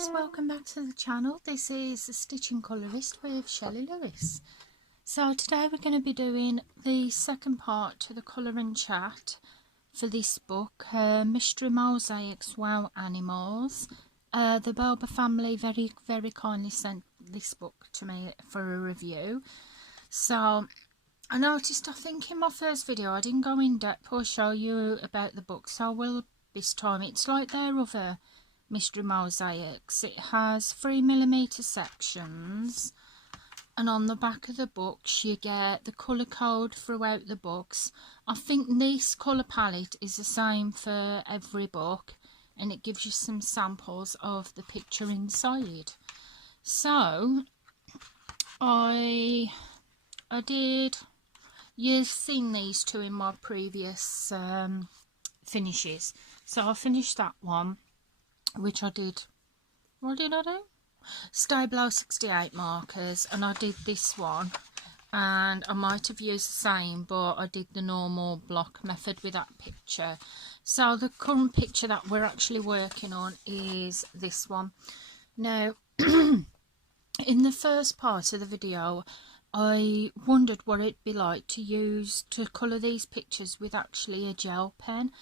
guys, welcome back to the channel. This is the Stitching Colourist with Shelley Lewis. So today we're going to be doing the second part to the colouring chat for this book, Mystery Mosaics Wow Animals. The Belba family very kindly sent this book to me for a review. So I noticed, I think in my first video I didn't go in depth or show you about the book, so I will this time. It's like their other Mystery Mosaics. It has 3mm sections, and on the back of the books you get the colour code throughout the books. I think this colour palette is the same for every book, and it gives you some samples of the picture inside. So I did, you've seen these two in my previous finishes, so I finished that one, which I did, what did I do? Stay Below 68 markers, and I did this one, and I might have used the same, but I did the normal block method with that picture. So the current picture that we're actually working on is this one. Now in the first part of the video I wondered what it'd be like to use to colour these pictures with actually a gel pen,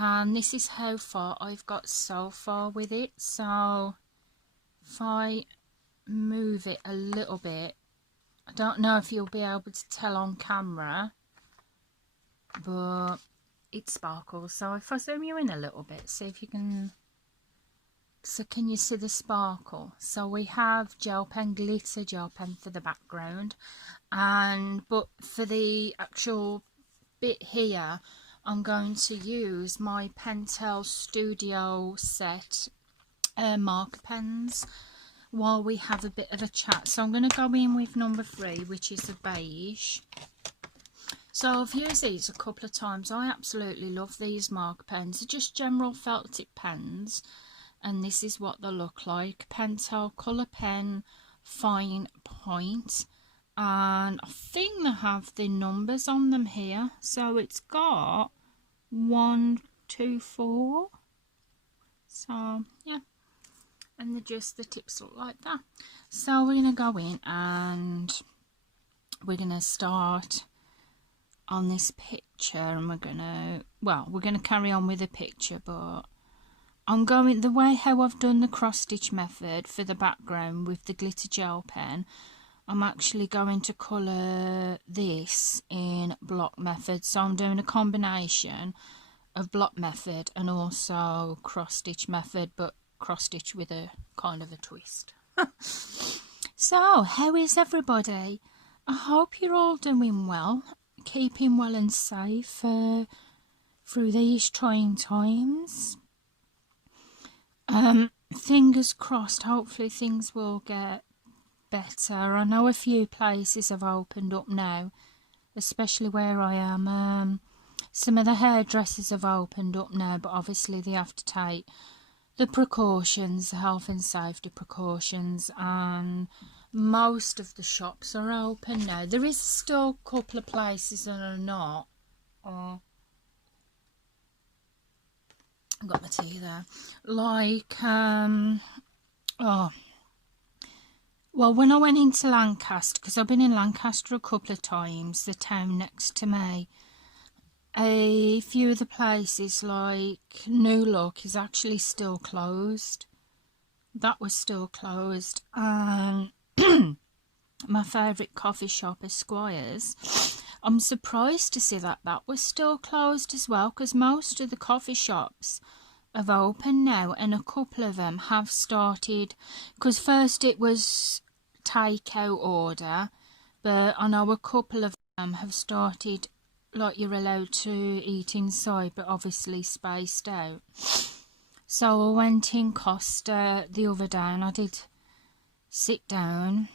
and this is how far I've got so far with it. So if I move it a little bit, I don't know if you'll be able to tell on camera, but it sparkles. So if I zoom you in a little bit, see if you can, so can you see the sparkle? So we have gel pen, glitter gel pen for the background, but for the actual bit here I'm going to use my Pentel Studio set marker pens while we have a bit of a chat. So I'm going to go in with number 3, which is a beige. So I've used these a couple of times. I absolutely love these marker pens. They're just general felt tip pens, and this is what they look like. Pentel Colour Pen Fine Point, and I think they have the numbers on them here. So it's got 1, 2, 4. So yeah, and the tips look like that. So we're going to go in and we're going to start on this picture, and we're going to carry on with the picture, but I'm going the way how I've done the cross stitch method for the background with the glitter gel pen. I'm actually going to colour this in block method, so I'm doing a combination of block method and also cross stitch method, but cross stitch with a kind of a twist. So how is everybody? I hope you're all doing well, keeping well and safe through these trying times. Fingers crossed, hopefully things will get better. I know a few places have opened up now, especially where I am. Some of the hairdressers have opened up now, but obviously they have to take the precautions, the health and safety precautions, and most of the shops are open now. There is still a couple of places that are not. I've got my tea there. Like, well, when I went into Lancaster, because I've been in Lancaster a couple of times, the town next to me, a few of the places like New Look is actually still closed. That was still closed. And my favourite coffee shop is Squires. I'm surprised to see that that was still closed as well, because most of the coffee shops have opened now, and a couple of them have started, because first it was takeout order, but I know a couple of them have started like you're allowed to eat inside, but obviously spaced out. So I went in Costa the other day and I did sit down,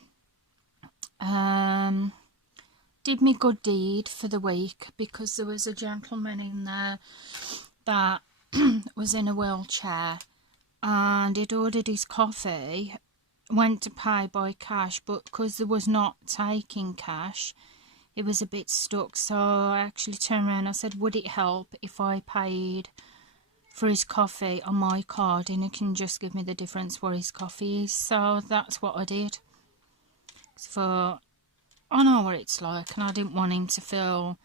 did me good deed for the week, because there was a gentleman in there that was in a wheelchair, and he'd ordered his coffee, went to pay by cash, but because there was not taking cash, it was a bit stuck. So I actually turned around and I said, would it help if I paid for his coffee on my card, and he can just give me the difference what his coffee is. So that's what I did. For I know what it's like, and I didn't want him to feel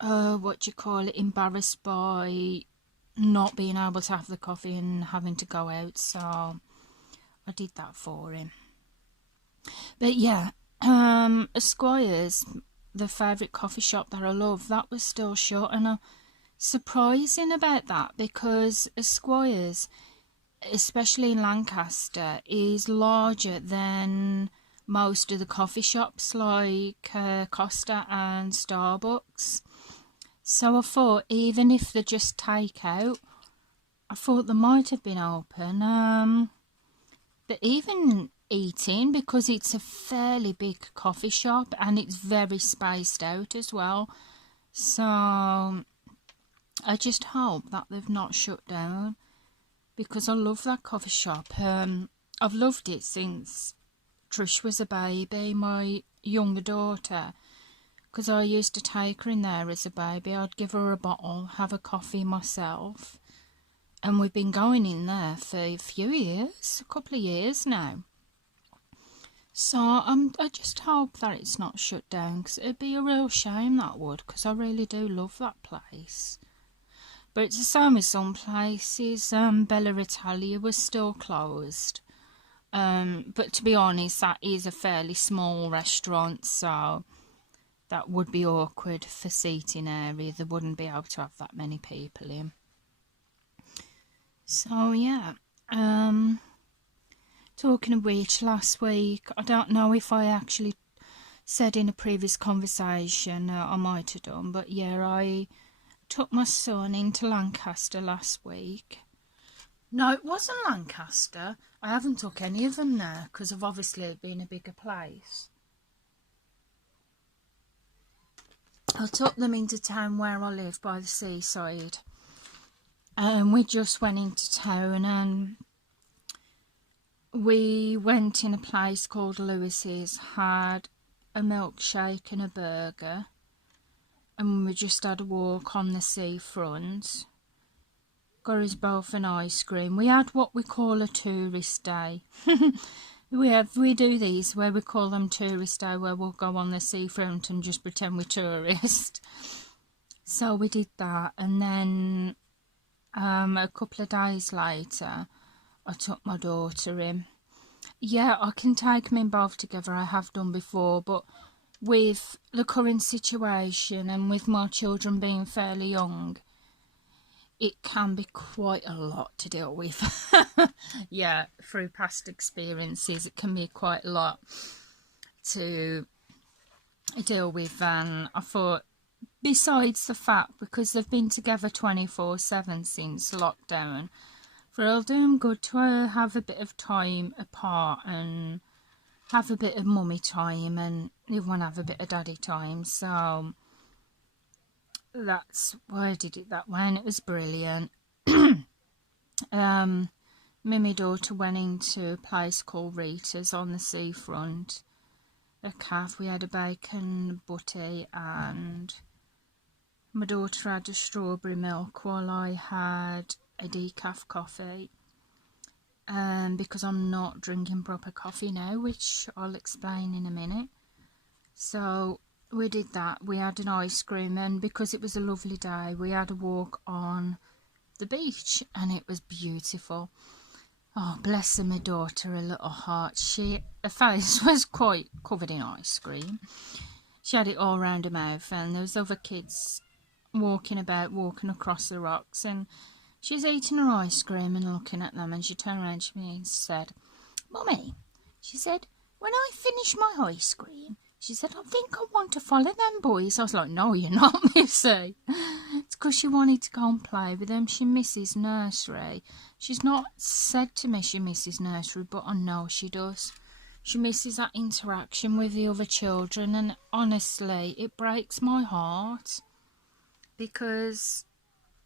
embarrassed by not being able to have the coffee and having to go out. So I did that for him. But yeah, Squire's, the favourite coffee shop that I love, that was still shut, and surprising about that, because Squire's, especially in Lancaster, is larger than most of the coffee shops like Costa and Starbucks. So I thought, even if they're just takeout, I thought they might have been open. But even eating, because it's a fairly big coffee shop and it's very spaced out as well. So I just hope that they've not shut down, because I love that coffee shop. I've loved it since Trish was a baby, my younger daughter, because I used to take her in there as a baby. I'd give her a bottle, have a coffee myself, and we've been going in there for a few years, a couple of years now. So I just hope that it's not shut down, because it'd be a real shame, that would, because I really do love that place. But it's the same as some places. Bella Italia was still closed. But to be honest, that is a fairly small restaurant, so that would be awkward for seating area. They wouldn't be able to have that many people in. So yeah, talking of which, last week, I don't know if I actually said in a previous conversation, I might have done, but yeah, I took my son into Lancaster last week. No, it wasn't Lancaster. I haven't took any of them there, because of obviously being a bigger place. I took them into town where I live, by the seaside. We just went into town, and we went in a place called Lewis's, had a milkshake and a burger, and we just had a walk on the seafront. Got us both an ice cream. We had what we call a tourist day. We do these where we call them tourist day, where we'll go on the seafront and just pretend we're tourists. So we did that, and then a couple of days later, I took my daughter in. Yeah, I can take them in both together. I have done before, but with the current situation and with my children being fairly young, it can be quite a lot to deal with. Yeah, through past experiences, it can be quite a lot to deal with. And I thought, besides the fact, because they've been together 24/7 since lockdown, for it'll do them good to have a bit of time apart and have a bit of mummy time, and everyone have a bit of daddy time. So that's why I did it that way, and it was brilliant. Me and my daughter went into a place called Rita's on the seafront, a cafe. We had a bacon butty, and my daughter had a strawberry milk while I had a decaf coffee, because I'm not drinking proper coffee now, which I'll explain in a minute. So we did that. We had an ice cream, and because it was a lovely day, we had a walk on the beach, and it was beautiful. Oh, bless her, my daughter, her little heart. Her face was quite covered in ice cream. She had it all round her mouth, and there was other kids walking across the rocks, and she's eating her ice cream and looking at them, and she turned around to me and said, "Mummy," she said, "when I finish my ice cream," she said, "I think I want to follow them boys." I was like, "No, you're not, Missy." It's because she wanted to go and play with them. She misses nursery. She's not said to me she misses nursery, but I know she does. She misses that interaction with the other children, and honestly, it breaks my heart, because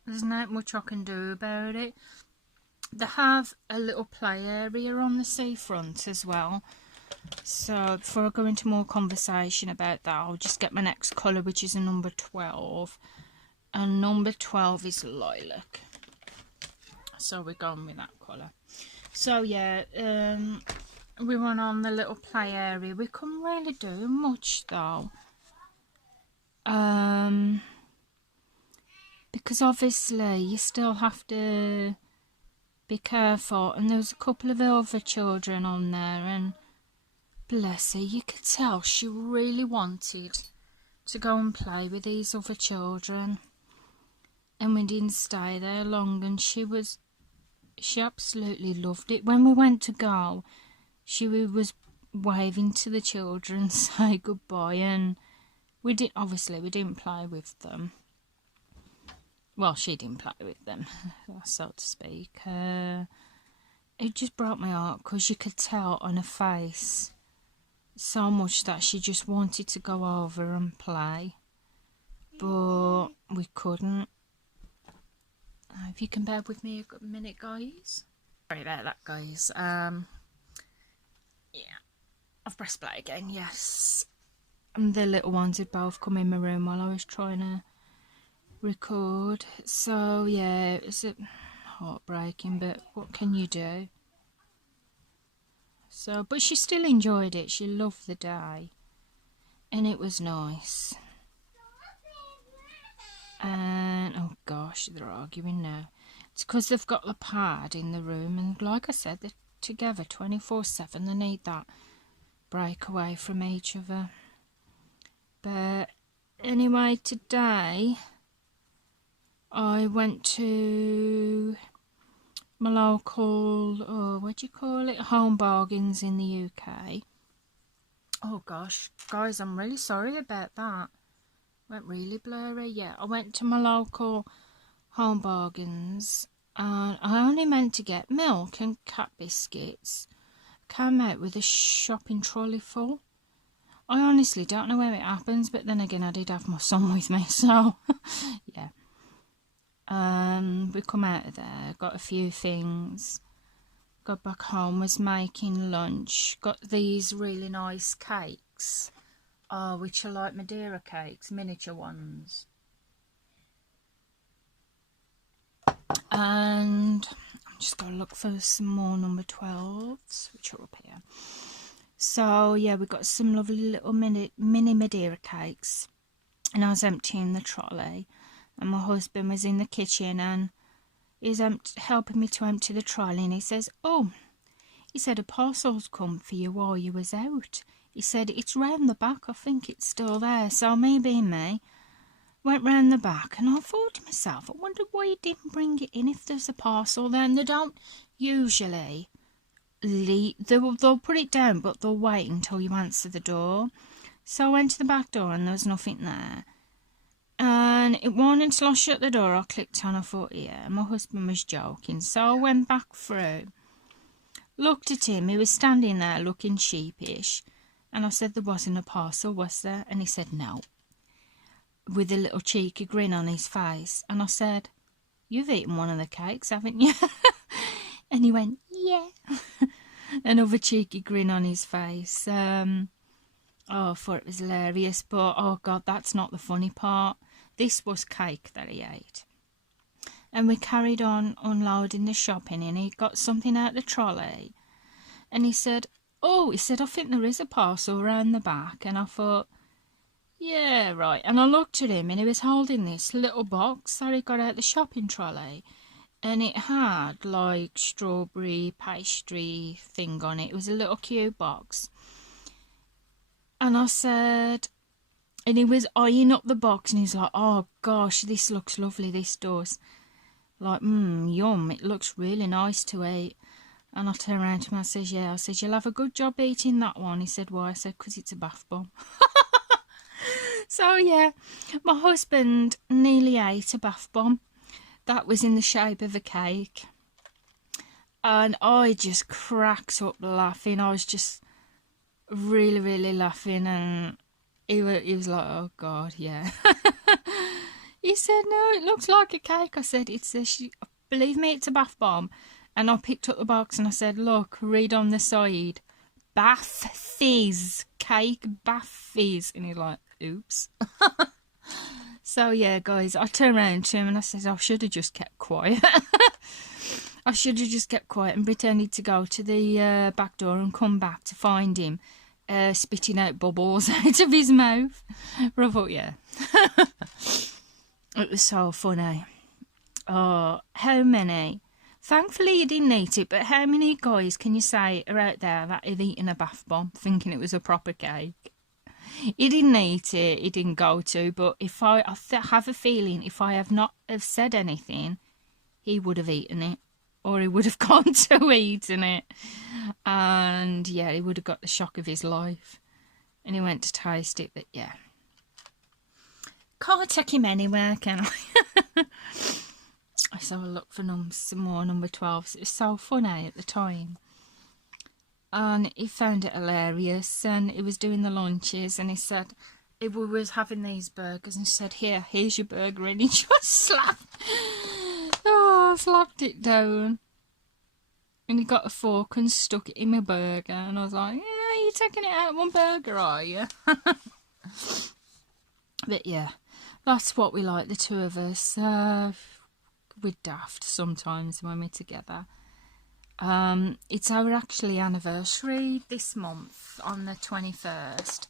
there's not much I can do about it. They have a little play area on the seafront as well. So before I go into more conversation about that, I'll just get my next colour, which is a number 12. And number 12 is lilac. so we're going with that colour. So yeah, we went on the little play area. We couldn't really do much though, because obviously you still have to be careful, and there was a couple of other children on there, and bless her, you could tell she really wanted to go and play with these other children, and we didn't stay there long, and she absolutely loved it. When we went to go, she was waving to the children, say goodbye, and we didn't play with them. Well, she didn't play with them, so to speak. It just broke my heart, because you could tell on her face so much that she just wanted to go over and play, but we couldn't. If you can bear with me a minute, guys. Sorry about that, guys. Yeah, I've pressed play again, yes. And the little ones had both come in my room while I was trying to record. So yeah, it was heartbreaking, but what can you do? So, but she still enjoyed it. She loved the day, and it was nice. And oh gosh, they're arguing now. It's because they've got the pad in the room, and like I said, they're together 24/7. They need that break away from each other. But anyway, today I went to my local, what do you call it, Home Bargains in the UK. Oh gosh, guys, I'm really sorry about that. Went really blurry. Yeah, I went to my local Home Bargains, and I only meant to get milk and cat biscuits. Came out with a shopping trolley full. I honestly don't know where it happens, but then again, I did have my son with me, so yeah. We come out of there, got a few things, got back home, was making lunch, got these really nice cakes, which are like Madeira cakes, miniature ones. And I'm just going to look for some more number 12s, which are up here. So yeah, we got some lovely little mini Madeira cakes, and I was emptying the trolley, and my husband was in the kitchen, and he's helping me to empty the trolley, and he says, oh, he said, a parcel's come for you while you was out. He said, it's round the back, I think it's still there. So me being me, went round the back, and I thought to myself, I wonder why he didn't bring it in if there's a parcel there. And they don't usually they'll put it down, but they'll wait until you answer the door. So I went to the back door, and there was nothing there. And it wasn't until I shut the door I clicked on. I thought, yeah, my husband was joking. So I went back through, looked at him. He was standing there looking sheepish, and I said, there wasn't a parcel, was there? And he said, no, with a little cheeky grin on his face. And I said, you've eaten one of the cakes, haven't you? And he went, yeah. Another cheeky grin on his face. Oh, I thought it was hilarious, but oh god, that's not the funny part. This was cake that he ate. And we carried on unloading the shopping, and he got something out the trolley, and he said, oh, he said, I think there is a parcel round the back. And I thought, yeah, right. And I looked at him, and he was holding this little box that he got out the shopping trolley, and it had like strawberry pastry thing on it. It was a little cute box. And I said, and he was eyeing up the box, and he's like, oh gosh, this looks lovely, this does. Like, yum, it looks really nice to eat. And I turned around to him, I says, yeah, I said, you'll have a good job eating that one. He said, why? I said, because it's a bath bomb. So yeah, my husband nearly ate a bath bomb that was in the shape of a cake. And I just cracked up laughing. I was just really, really laughing, and he was like, oh god, yeah. He said, no, it looks like a cake. I said, believe me, it's a bath bomb. And I picked up the box, and I said, look, read on the side, bath fizz, cake bath fizz. And he's like, oops. So yeah, guys, I turned around to him and I said, I should have just kept quiet. I should have just kept quiet and pretended to go to the back door and come back to find him spitting out bubbles out of his mouth. But I thought, yeah. It was so funny. Oh, how many? Thankfully, you didn't eat it, but how many guys can you say are out there that have eaten a bath bomb thinking it was a proper cake? He didn't eat it, he didn't go to, but if I have a feeling if I have not have said anything, he would have eaten it, or he would have gone to eating it. And yeah, he would have got the shock of his life. And he went to taste it, but yeah. Can't take him anywhere, can I? Let's have a look for some more number 12s. It was so funny at the time. And he found it hilarious, and he was doing the lunches, and he said, we was having these burgers, and he said, here's your burger, and he just slapped it down. And he got a fork and stuck it in my burger, and I was like, yeah, you're taking it out of my burger, are you? But yeah, that's what we like, the two of us. We're daft sometimes when we're together. It's our actually anniversary this month on the 21st.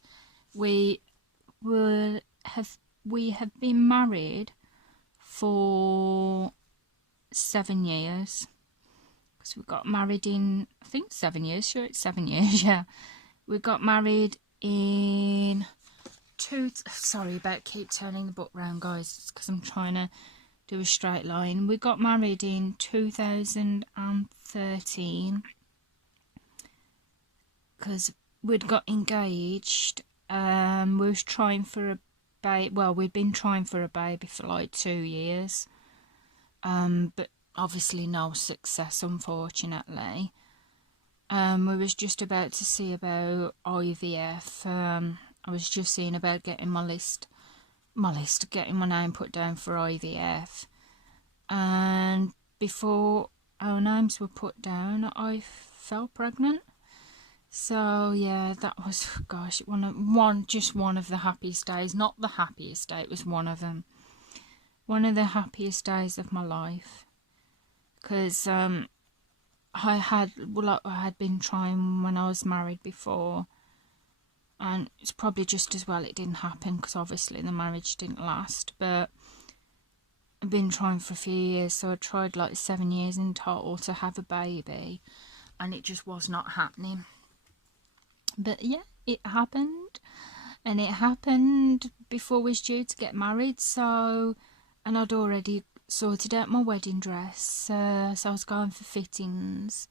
We have been married for 7 years. Because we got married in, I think 7 years, sure it's 7 years, yeah. We got married in sorry about keep turning the book round, guys, it's because I'm trying to do a straight line. We got married in 2013 because we'd got engaged. We was trying for a baby. Well, we'd been trying for a baby for like 2 years, but obviously no success, unfortunately. We was just about to see about IVF. I was just seeing about getting getting my name put down for IVF, and before our names were put down, I fell pregnant. So yeah, that was, gosh, just one of the happiest days. Not the happiest day, it was one of them. One of the happiest days of my life, because I had been trying when I was married before. And it's probably just as well it didn't happen, because obviously the marriage didn't last. But I've been trying for a few years, so I tried like 7 years in total to have a baby, and it just was not happening. But yeah, it happened, and it happened before we was due to get married. So, and I'd already sorted out my wedding dress, so I was going for fittings.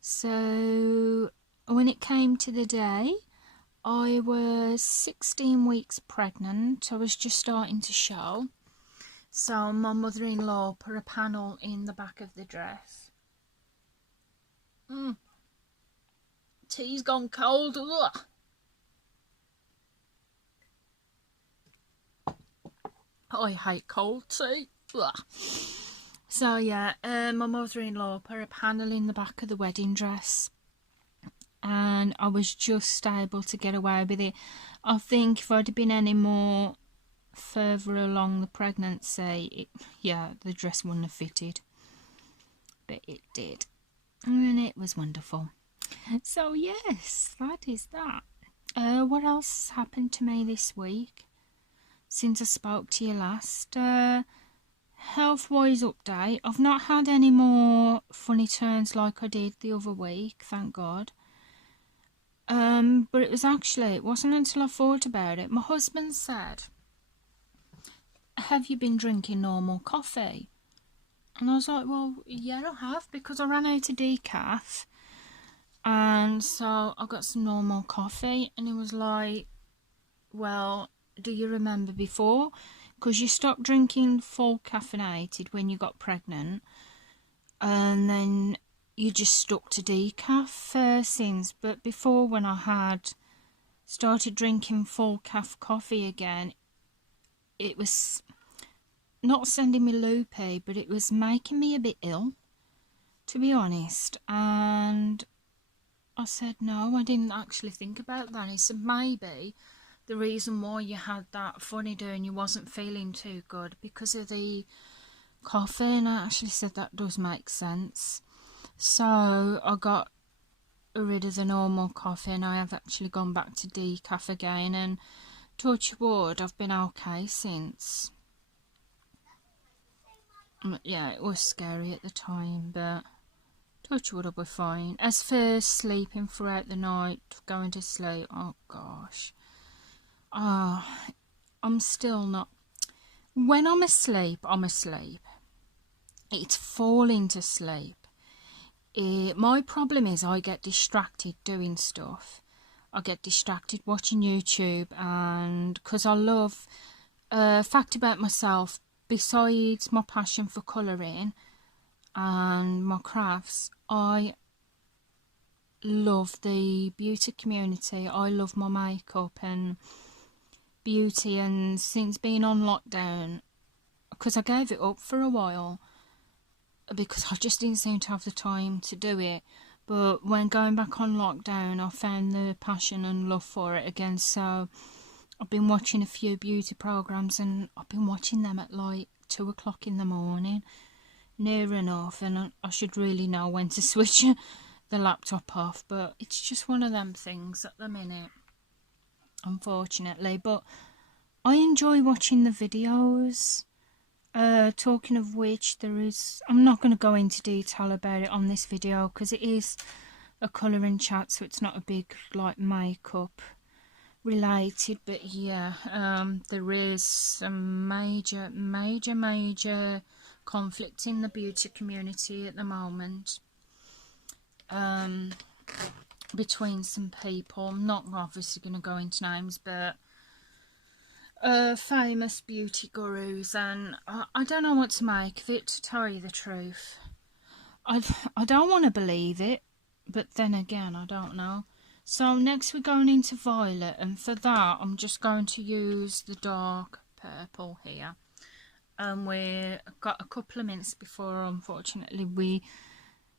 So when it came to the day, I was 16 weeks pregnant. I was just starting to show. So my mother-in-law put a panel in the back of the dress. Tea's gone cold. Ugh. I hate cold tea. Ugh. So yeah, my mother-in-law put a panel in the back of the wedding dress, and I was just able to get away with it. I think if I'd been any more further along the pregnancy, the dress wouldn't have fitted. But it did, and it was wonderful. So yes, that is that. What else happened to me this week since I spoke to you last? Health-wise update. I've not had any more funny turns like I did the other week, thank God. But it wasn't until I thought about it. My husband said, have you been drinking normal coffee? And I was like, well, yeah, I have, because I ran out of decaf. And so I got some normal coffee. And he was like, well, do you remember before? Because you stopped drinking full caffeinated when you got pregnant. And then you just stuck to decaf since. But before, when I had started drinking full coffee again, it was not sending me loopy, but it was making me a bit ill, to be honest. And I said, no, I didn't actually think about that. He said, maybe the reason why you had that funny doing, you wasn't feeling too good because of the coffee, and I actually said that does make sense. So I got rid of the normal coffee, and I have actually gone back to decaf again, and touch wood, I've been okay since. Yeah, it was scary at the time, but touch wood, I'll be fine. As for sleeping throughout the night, going to sleep, oh gosh. I'm still not. When I'm asleep, I'm asleep. It's falling to sleep. My problem is I get distracted doing stuff. I get distracted watching YouTube, and because I love, fact about myself, besides my passion for colouring and my crafts, I love the beauty community. I love my makeup and beauty, and since being on lockdown, because I gave it up for a while because I just didn't seem to have the time to do it, but when going back on lockdown, I found the passion and love for it again. So I've been watching a few beauty programs, and I've been watching them at like 2 o'clock in the morning, near enough, and I should really know when to switch the laptop off, but it's just one of them things at the minute, unfortunately. But I enjoy watching the videos. Talking of which, I'm not going to go into detail about it on this video because it is a colouring chat, so it's not a big like makeup related, but yeah, there is some major conflict in the beauty community at the moment, between some people. I'm not obviously going to go into names, but famous beauty gurus, and I don't know what to make of it, to tell you the truth. I don't want to believe it, but then again, I don't know. So next we're going into violet, and for that I'm just going to use the dark purple here. And we've got a couple of minutes before, unfortunately, we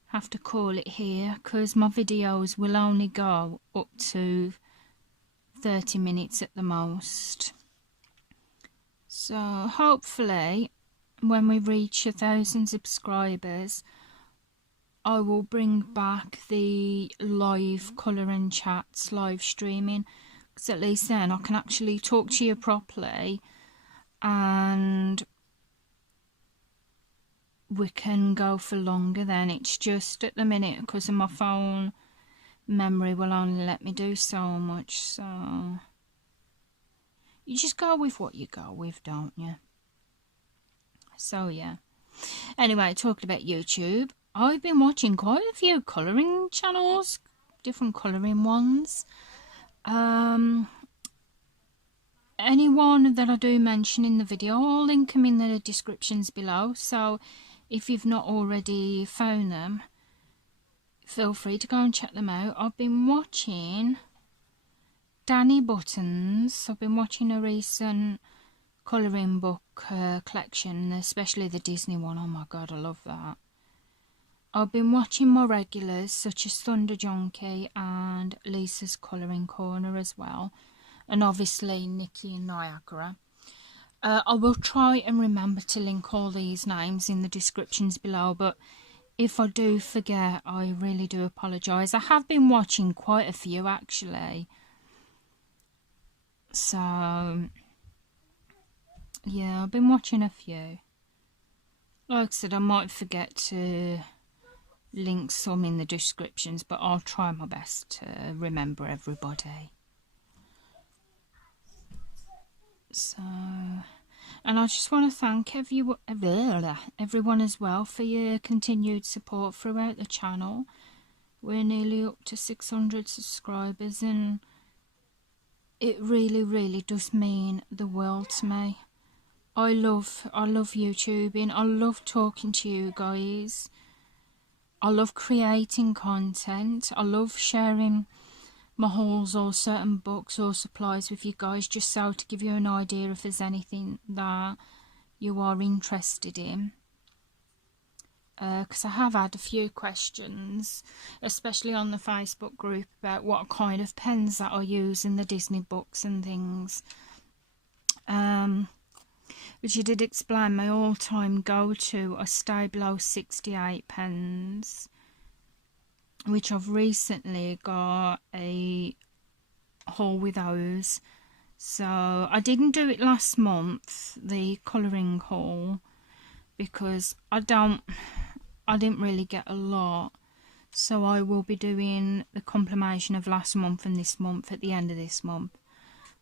have to call it here, because my videos will only go up to 30 minutes at the most. So hopefully when we reach 1,000 subscribers, I will bring back the live colouring chats, live streaming, because at least then I can actually talk to you properly, and we can go for longer then. It's just at the minute, because of my phone memory, will only let me do so much, so you just go with what you go with, don't you? So yeah. Anyway, talking about YouTube, I've been watching quite a few colouring channels, different colouring ones. Anyone that I do mention in the video, I'll link them in the descriptions below, so if you've not already found them, feel free to go and check them out. I've been watching Danny Buttons. I've been watching a recent colouring book collection, especially the Disney one. Oh my god, I love that. I've been watching my regulars such as Thunder Junkie and Lisa's Colouring Corner as well, and obviously Nikki and Niagara. I will try and remember to link all these names in the descriptions below, but if I do forget, I really do apologise. I have been watching quite a few actually, so yeah, I've been watching a few. Like I said, I might forget to link some in the descriptions, but I'll try my best to remember everybody. So, and I just want to thank everyone as well for your continued support throughout the channel. We're nearly up to 600 subscribers, and it really does mean the world to me. I love YouTubing. I love talking to you guys. I love creating content. I love sharing my hauls or certain books or supplies with you guys, just so to give you an idea if there's anything that you are interested in. Because I have had a few questions, especially on the Facebook group, about what kind of pens that I use in the Disney books and things. which I did explain my all-time go-to are stay below 68 pens, which I've recently got a haul with those. So I didn't do it last month, the colouring haul, because I didn't really get a lot. So I will be doing the compilation of last month and this month at the end of this month.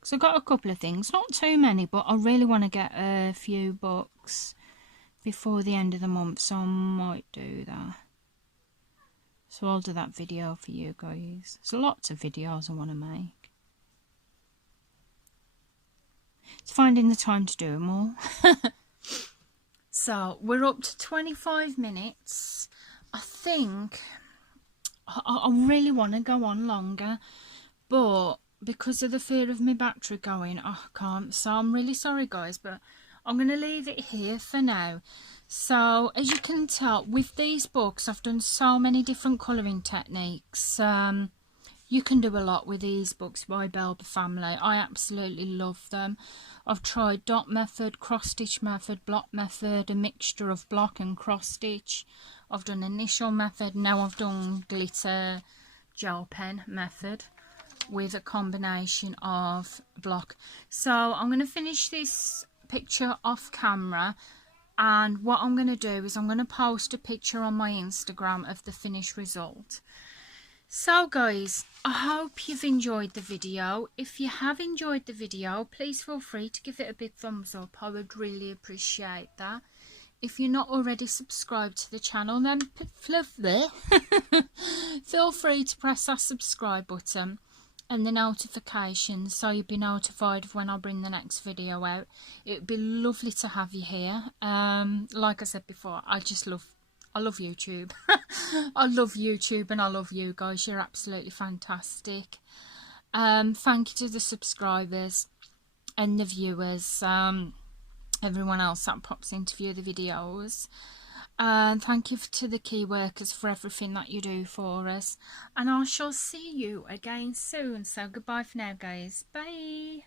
So I got a couple of things, not too many, but I really want to get a few books before the end of the month, so I might do that. So I'll do that video for you guys. There's lots of videos I want to make. It's finding the time to do them all. So we're up to 25 minutes. I think I really want to go on longer, but because of the fear of my battery going, I can't. So I'm really sorry guys, but I'm going to leave it here for now. So as you can tell, with these books I've done so many different colouring techniques. You can do a lot with these books by Belba family. I absolutely love them. I've tried dot method, cross stitch method, block method, a mixture of block and cross stitch. I've done initial method, now I've done glitter gel pen method with a combination of block. So I'm going to finish this picture off camera, and what I'm going to do is I'm going to post a picture on my Instagram of the finished result. So guys, I hope you've enjoyed the video. If you have enjoyed the video, please feel free to give it a big thumbs up. I would really appreciate that. If you're not already subscribed to the channel, then feel free to press that subscribe button and the notifications so you'll be notified of when I bring the next video out. It would be lovely to have you here. Like I said before, I love YouTube. I love YouTube and I love you guys. You're absolutely fantastic. Thank you to the subscribers and the viewers, everyone else that pops in to view the videos. And thank you to the key workers for everything that you do for us. And I shall see you again soon. So goodbye for now guys. Bye.